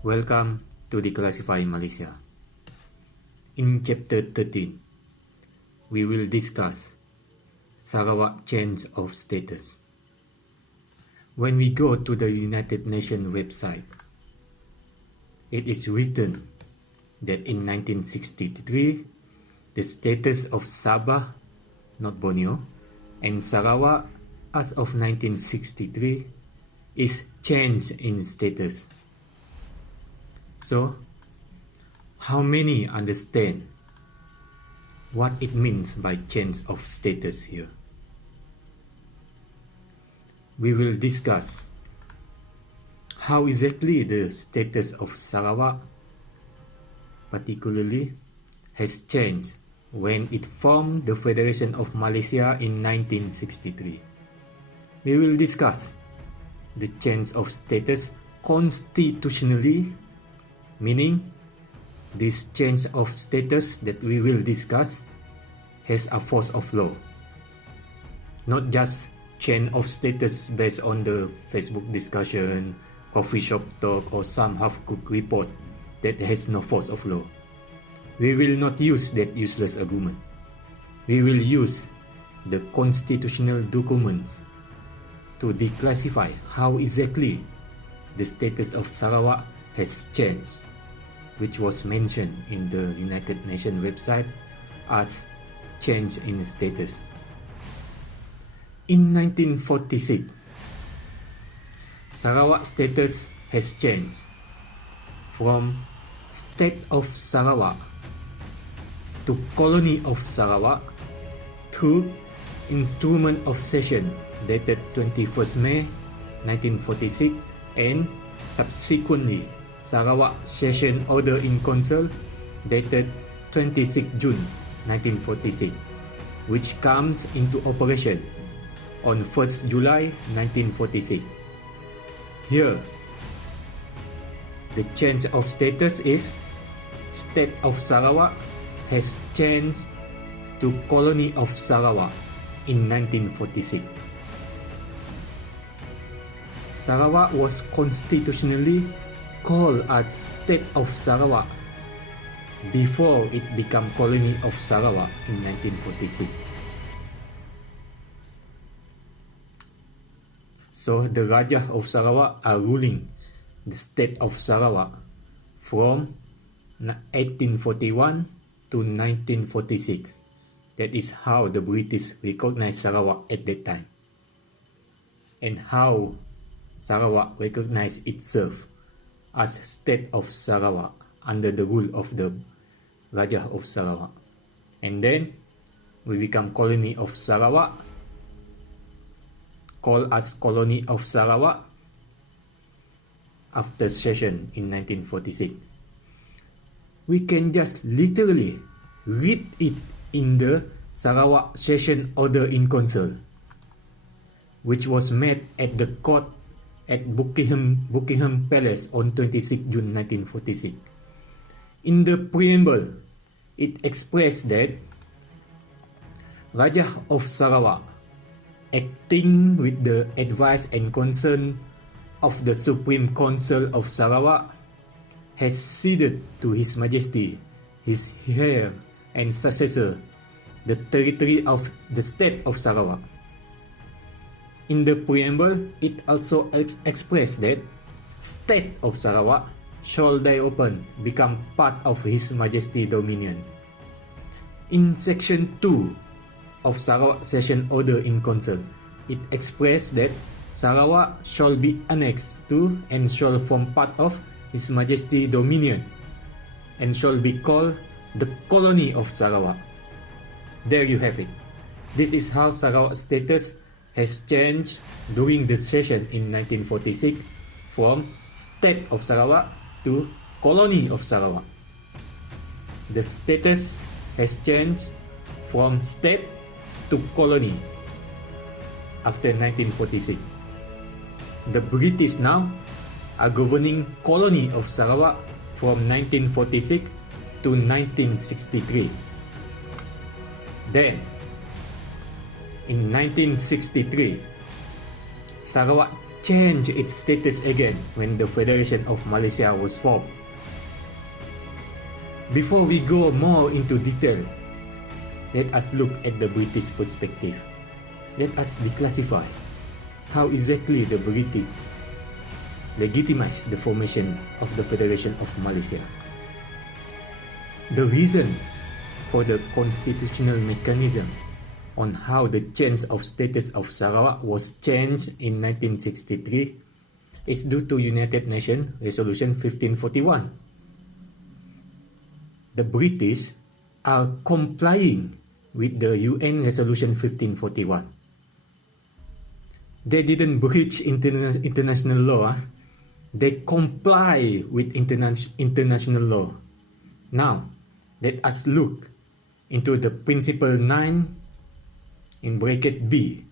Welcome to Declassified Malaysia. In Chapter 13, we will discuss Sarawak change of status. When we go to the United Nations website, it is written that in 1963, the status of Sabah, not Borneo, and Sarawak as of 1963 is changed in status. So, how many understand what it means by change of status here? We will discuss how exactly the status of Sarawak particularly has changed when it formed the Federation of Malaysia in 1963. We will discuss the change of status constitutionally, meaning this change of status that we will discuss has a force of law, not just change of status based on the Facebook discussion, coffee shop talk, or some half-cooked report that has no force of law. We will not use that useless argument. We will use the constitutional documents to declassify how exactly the status of Sarawak has changed, which was mentioned in the United Nations website as change in status. In 1946, Sarawak status has changed from State of Sarawak to Colony of Sarawak to Instrument of Cession dated 21st May 1946 and subsequently Sarawak Cession Order in Council dated 26 June 1946, which comes into operation on 1st July 1946. Here, the change of status is State of Sarawak has changed to Colony of Sarawak in 1946. Sarawak was constitutionally called as State of Sarawak before it became Colony of Sarawak in 1946. So the Rajah of Sarawak are ruling the State of Sarawak from 1841 to 1946. That is how the British recognized Sarawak at that time, and how Sarawak recognized itself as State of Sarawak under the rule of the Rajah of Sarawak. And then we become Colony of Sarawak, called as Colony of Sarawak after cession in 1946. We can just literally read it in the Sarawak Cession Order in Council, which was made at the court at Buckingham Palace on 26 June 1946. In the preamble, it expressed that Rajah of Sarawak, acting with the advice and concern of the Supreme Council of Sarawak, has ceded to His Majesty, his heir and successor, the territory of the State of Sarawak. In the preamble, it also expressed that State of Sarawak shall thereupon become part of His Majesty Dominion. In Section 2 of Sarawak Cession Order in Council, it expressed that Sarawak shall be annexed to and shall form part of His Majesty Dominion and shall be called the Colony of Sarawak. There you have it. This is how Sarawak status has changed during the session in 1946 from State of Sarawak to Colony of Sarawak. The status has changed from state to colony after 1946. The British now are governing Colony of Sarawak from 1946 to 1963. Then, in 1963, Sarawak changed its status again when the Federation of Malaysia was formed. Before we go more into detail, let us look at the British perspective. Let us declassify how exactly the British legitimized the formation of the Federation of Malaysia. The reason for the constitutional mechanism on how the change of status of Sarawak was changed in 1963 is due to United Nations Resolution 1541. The British are complying with the UN Resolution 1541. They didn't breach international law. They comply with international law. Now, let us look into the Principle 9 in bracket B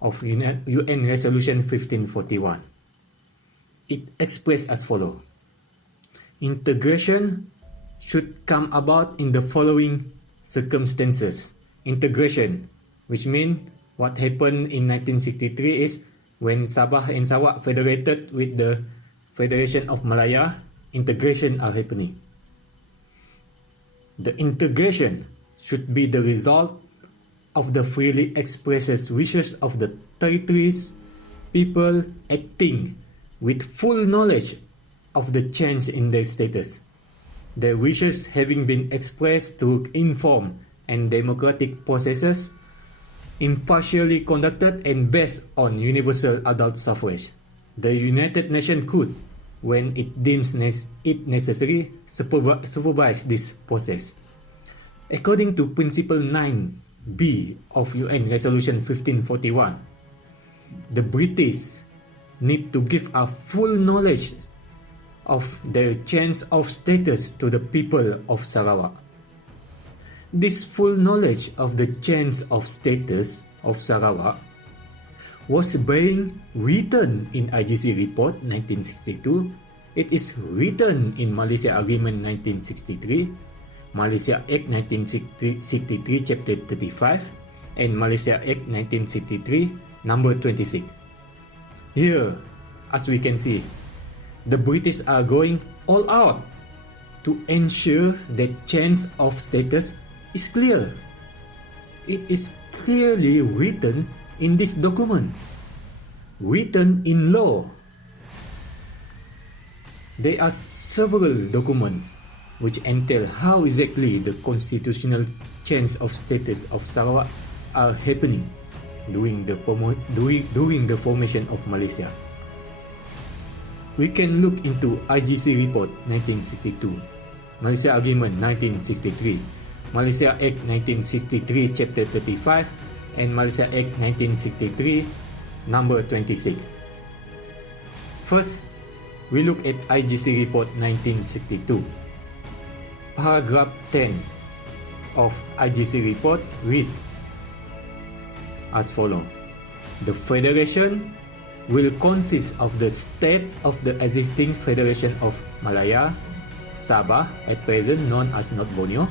of UN Resolution 1541. It expressed as follows. Integration should come about in the following circumstances. Integration, which means what happened in 1963 is when Sabah and Sarawak federated with the Federation of Malaya, integration are happening. The integration should be the result of the freely expressed wishes of the territories, people acting with full knowledge of the change in their status. Their wishes having been expressed through informed and democratic processes, impartially conducted and based on universal adult suffrage. The United Nations could, when it deems it necessary, supervise this process. According to Principle 9b of UN Resolution 1541, the British need to give a full knowledge of their change of status to the people of Sarawak. This full knowledge of the change of status of Sarawak was being written in IGC Report 1962. It is written in Malaysia Agreement 1963, Malaysia Act 1963 Chapter 35, and Malaysia Act 1963 Number 26. Here, as we can see, the British are going all out to ensure that change of status is clear. It is clearly written in this document, written in law. There are several documents which entail how exactly the constitutional change of status of Sarawak are happening during the formation of Malaysia. We can look into IGC Report 1962, Malaysia Agreement 1963, Malaysia Act 1963 Chapter 35, and Malaysia Act 1963 Number 26. First, we look at IGC Report 1962. Paragraph 10 of IGC Report read as follows. The Federation will consist of the states of the existing Federation of Malaya, Sabah, at present known as North Borneo,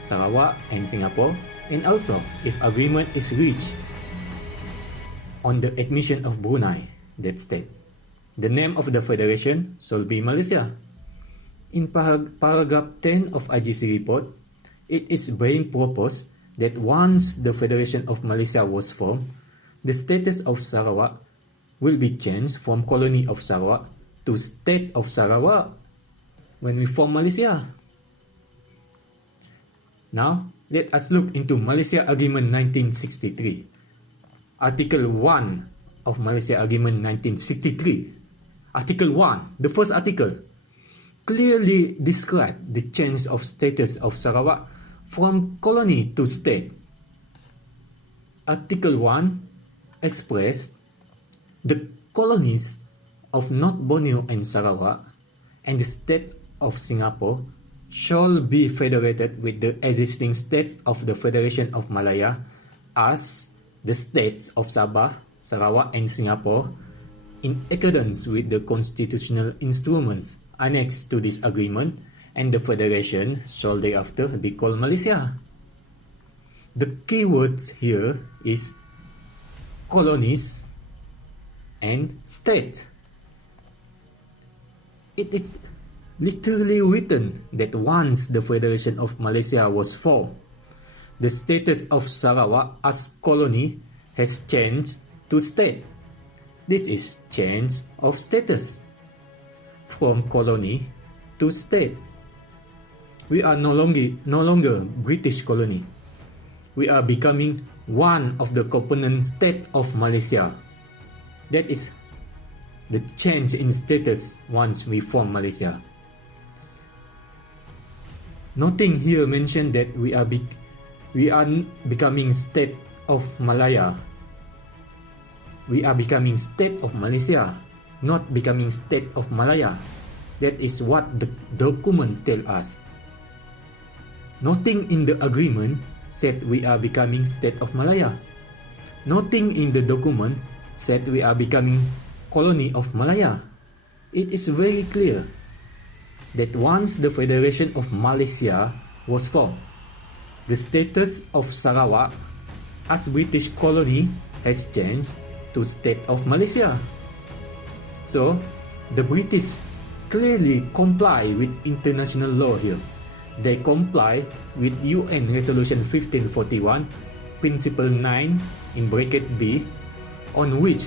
Sarawak, and Singapore, and also, if agreement is reached on the admission of Brunei, that state, the name of the federation shall be Malaysia. In paragraph 10 of IGC report, it is being proposed that once the Federation of Malaysia was formed, the status of Sarawak will be changed from colony of Sarawak to state of Sarawak when we form Malaysia. Now, let us look into Malaysia Agreement 1963. Article 1 of Malaysia Agreement 1963. Article 1, the first article, clearly describes the change of status of Sarawak from colony to state. Article 1 express the colonies of North Borneo and Sarawak and the state of Singapore shall be federated with the existing states of the Federation of Malaya as the states of Sabah, Sarawak, and Singapore in accordance with the constitutional instruments annexed to this agreement, and the federation shall thereafter be called Malaysia. The key words here is colonies and state. It is literally written that once the Federation of Malaysia was formed, the status of Sarawak as colony has changed to state. This is change of status from colony to state. We are no longer British colony. We are becoming one of the component state of Malaysia. That is the change in status once we form Malaysia. Nothing here mentioned that we are becoming state of Malaya. We are becoming state of Malaysia, not becoming state of Malaya. That is what the document tell us. Nothing in the agreement said we are becoming state of Malaya. Nothing in the document said we are becoming colony of Malaya. It is very clear that once the Federation of Malaysia was formed, the status of Sarawak as British colony has changed to state of Malaysia. So, the British clearly comply with international law here. They comply with UN Resolution 1541, Principle 9 in bracket B, on which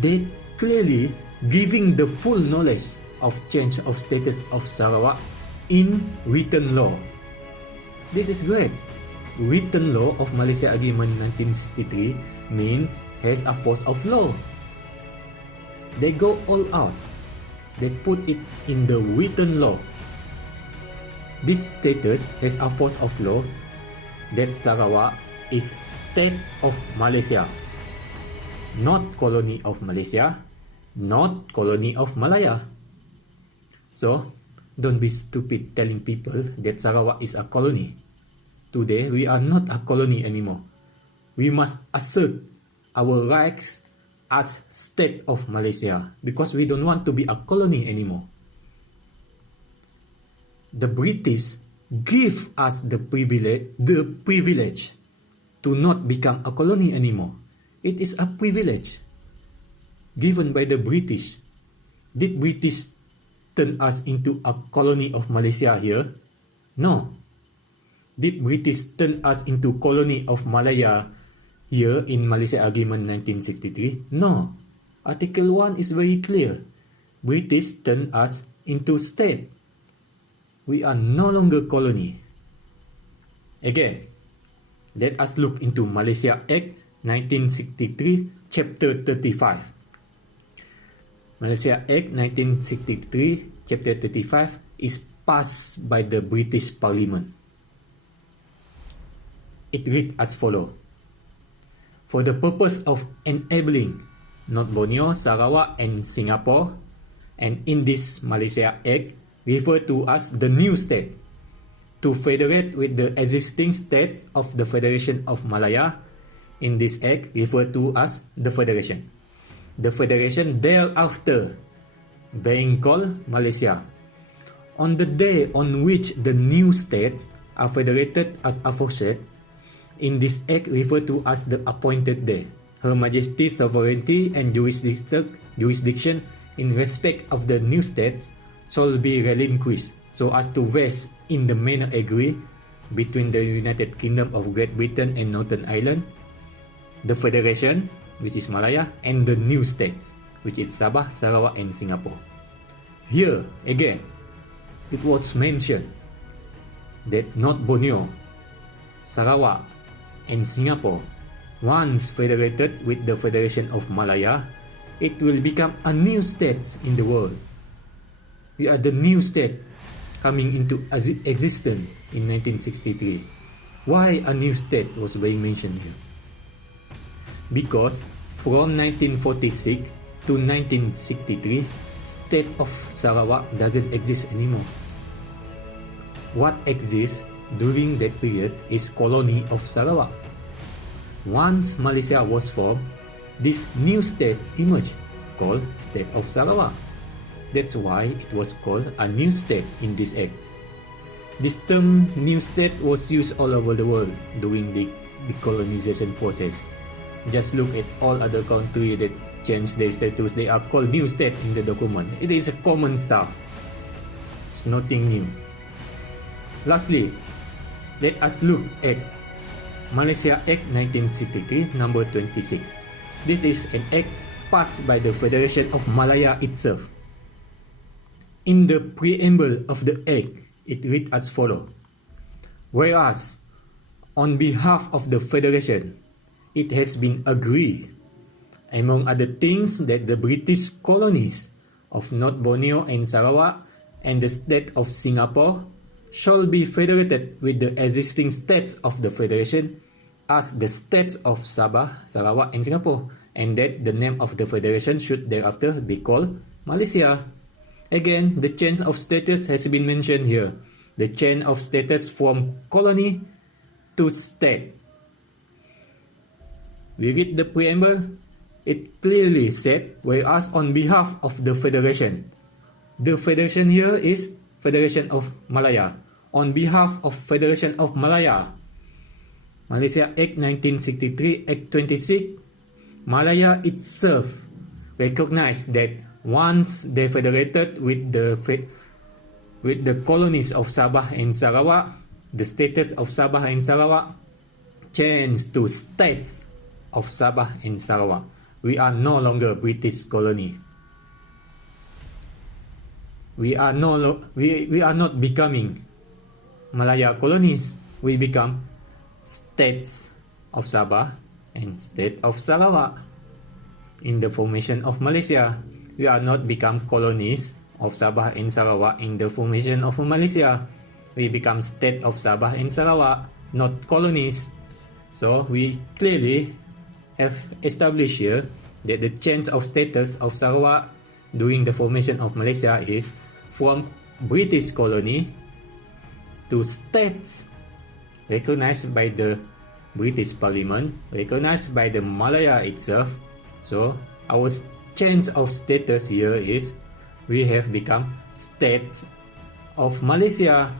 they clearly giving the full knowledge of change of status of Sarawak in written law. This is great. Written law of Malaysia Agreement 1963 means has a force of law. They go all out. They put it in the written law. This status has a force of law that Sarawak is state of Malaysia, not colony of Malaysia, not colony of Malaya. So, don't be stupid telling people that Sarawak is a colony. Today, we are not a colony anymore. We must assert our rights as state of Malaysia because we don't want to be a colony anymore. The British give us the privilege to not become a colony anymore. It is a privilege given by the British. Did British turn us into a colony of Malaysia here? No. Did British turn us into colony of Malaya here in Malaysia Agreement 1963? No. Article 1 is very clear. British turned us into state. We are no longer colony. Again, let us look into Malaysia Act 1963, Chapter 35. Malaysia Act 1963, Chapter 35 is passed by the British Parliament. It reads as follows. For the purpose of enabling North Borneo, Sarawak and Singapore, and in this Malaysia Act, refer to as the new state, to federate with the existing states of the Federation of Malaya, in this Act referred to as the Federation. The Federation thereafter being called Malaysia. On the day on which the new states are federated as aforesaid, in this Act referred to as the appointed day, Her Majesty's sovereignty and jurisdiction in respect of the new state shall be relinquished so as to vest in the manner agreed between the United Kingdom of Great Britain and Northern Ireland, the Federation, which is Malaya, and the new states, which is Sabah, Sarawak and Singapore. Here, again, it was mentioned that North Borneo, Sarawak and Singapore, once federated with the Federation of Malaya, it will become a new state in the world. We are the new state coming into existence in 1963. Why a new state was being mentioned here? Because from 1946 to 1963, state of Sarawak doesn't exist anymore. What exists during that period is colony of Sarawak. Once Malaysia was formed, this new state emerged, called State of Sarawak. That's why it was called a new state in this act. This term new state was used all over the world during the decolonization process. Just look at all other countries that change their status, they are called new state in the document. It is a common stuff. It's nothing new. Lastly, let us look at Malaysia Act 1963 number 26. This is an act passed by the Federation of Malaya itself. In the preamble of the act, it reads as follows. Whereas, on behalf of the Federation, it has been agreed, among other things, that the British colonies of North Borneo and Sarawak and the state of Singapore shall be federated with the existing states of the Federation as the states of Sabah, Sarawak and Singapore, and that the name of the Federation should thereafter be called Malaysia. Again, the change of status has been mentioned here. The change of status from colony to state. We read the preamble. It clearly said, whereas on behalf of the Federation. The Federation here is Federation of Malaya. On behalf of Federation of Malaya, Malaysia Act 1963, Act 26, Malaya itself recognized that once they federated with the colonies of Sabah and Sarawak, the status of Sabah and Sarawak changed to states of Sabah and Sarawak. We are no longer British colony. We are not becoming Malaya colonies. We become states of Sabah and state of Sarawak. In the formation of Malaysia, we are not become colonies of Sabah and Sarawak. In the formation of Malaysia, we become state of Sabah and Sarawak, not colonies. So we clearly have established here that the change of status of Sarawak during the formation of Malaysia is from British colony to states recognized by the British Parliament, recognized by the Malaya itself. So our change of status here is we have become states of Malaysia.